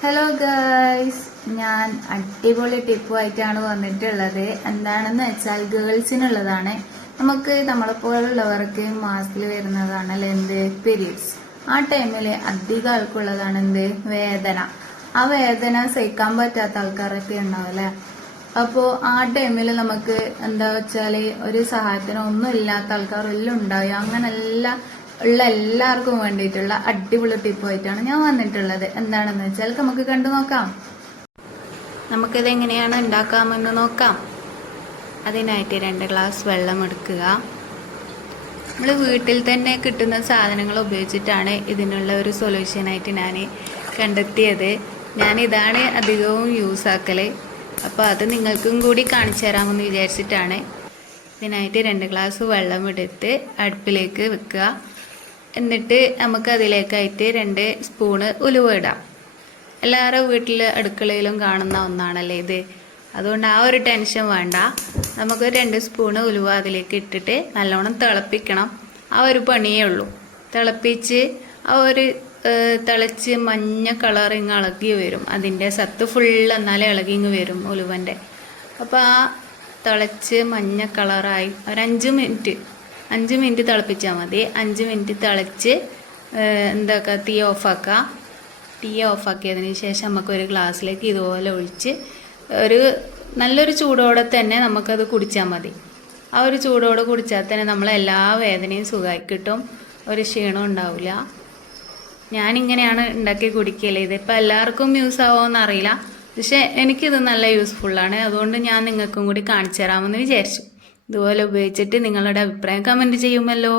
Hello girls ഞാൻ അടിപൊളി ടിപ്പുമായിട്ടാണ് വന്നിട്ടുള്ളത്. എന്താണെന്ന് വെച്ചാൽ ഗേൾസിനുള്ളതാണ്. നമുക്ക് നമ്മളെ പോലുള്ളവർക്ക് മാസത്തിൽ വരുന്നതാണ് അല്ലെ എന്ത് പീരീഡ്സ് ആ ടൈമിൽ അധികം ആൾക്കുള്ളതാണ് എന്ത്? വേദന. ആ വേദന സഹിക്കാൻ പറ്റാത്ത ആൾക്കാരൊക്കെ ഉണ്ടാവും അല്ലെ? അപ്പോ ആ ടൈമിൽ നമുക്ക് എന്താ വെച്ചാൽ ഒരു സഹായത്തിനൊന്നും ഇല്ലാത്ത ആൾക്കാർ എല്ലാം ഉണ്ടാവും അങ്ങനെ എല്ലാം ഉള്ള എല്ലാവർക്കും വേണ്ടിയിട്ടുള്ള അടിപൊളി ടിപ്പ് ആയിട്ടാണ് ഞാൻ വന്നിട്ടുള്ളത്. എന്താണെന്ന് വെച്ചാൽ നമുക്ക് കണ്ടു നോക്കാം. നമുക്കിത് എങ്ങനെയാണ് ഉണ്ടാക്കാമെന്ന് നോക്കാം. അതിനായിട്ട് രണ്ട് ഗ്ലാസ് വെള്ളം എടുക്കുക. നമ്മൾ വീട്ടിൽ തന്നെ കിട്ടുന്ന സാധനങ്ങൾ ഉപയോഗിച്ചിട്ടാണ് ഇതിനുള്ള ഒരു സൊല്യൂഷനായിട്ട് ഞാൻ കണ്ടെത്തിയത്. ഞാൻ ഇതാണ് അധികവും യൂസ് ആക്കൽ. അപ്പോൾ അത് നിങ്ങൾക്കും കൂടി കാണിച്ചു തരാമെന്ന് വിചാരിച്ചിട്ടാണ്. ഇതിനായിട്ട് രണ്ട് ഗ്ലാസ് വെള്ളം എടുത്ത് അടുപ്പിലേക്ക് വെക്കുക. എന്നിട്ട് നമുക്ക് അതിലേക്കായിട്ട് രണ്ട് സ്പൂണ് ഉലുവ ഇടാം. എല്ലാവരും വീട്ടിൽ അടുക്കളയിലും കാണുന്ന ഒന്നാണല്ലേ ഇത്. അതുകൊണ്ട് ആ ഒരു ടെൻഷൻ വേണ്ട. നമുക്ക് രണ്ട് സ്പൂണ് ഉലുവ അതിലേക്ക് ഇട്ടിട്ട് നല്ലോണം തിളപ്പിക്കണം. ആ ഒരു പണിയേ ഉള്ളൂ. തിളപ്പിച്ച് ആ ഒരു തിളച്ച് മഞ്ഞ കളറിങ് ഇളകി വരും. അതിന്റെ സത്ത് ഫുൾ എന്നാലേ ഇളകിങ് വരും ഉലുവന്റെ. അപ്പോൾ ആ തിളച്ച് മഞ്ഞ കളറായി ഒരഞ്ച് മിനിറ്റ് അഞ്ച് മിനിറ്റ് തിളപ്പിച്ചാൽ മതി. അഞ്ച് മിനിറ്റ് തിളച്ച് എന്താക്കുക തീ ഓഫാക്കുക തീ ഓഫാക്കിയതിന് ശേഷം നമുക്ക് ഒരു ഗ്ലാസ്സിലേക്ക് ഇതുപോലെ ഒഴിച്ച് ഒരു നല്ലൊരു ചൂടോടെ തന്നെ നമുക്കത് കുടിച്ചാൽ മതി. ആ ഒരു ചൂടോടെ കുടിച്ചാൽ തന്നെ നമ്മളെ എല്ലാ വേദനയും സുഖമായി കിട്ടും. ഒരു ക്ഷീണം ഉണ്ടാവില്ല ഞാനിങ്ങനെയാണ് ഉണ്ടാക്കി കുടിക്കൽ. ഇതിപ്പോൾ എല്ലാവർക്കും യൂസ് ആവുമോയെന്ന് അറിയില്ല. പക്ഷേ എനിക്കിത് നല്ല യൂസ്ഫുള്ളാണ്. അതുകൊണ്ട് ഞാൻ നിങ്ങൾക്കും കൂടി കാണിച്ചു തരാമെന്ന് വിചാരിച്ചു. ഇതുപോലെ ഉപയോഗിച്ചിട്ട് നിങ്ങളുടെ അഭിപ്രായം കമന്റ് ചെയ്യുമല്ലോ.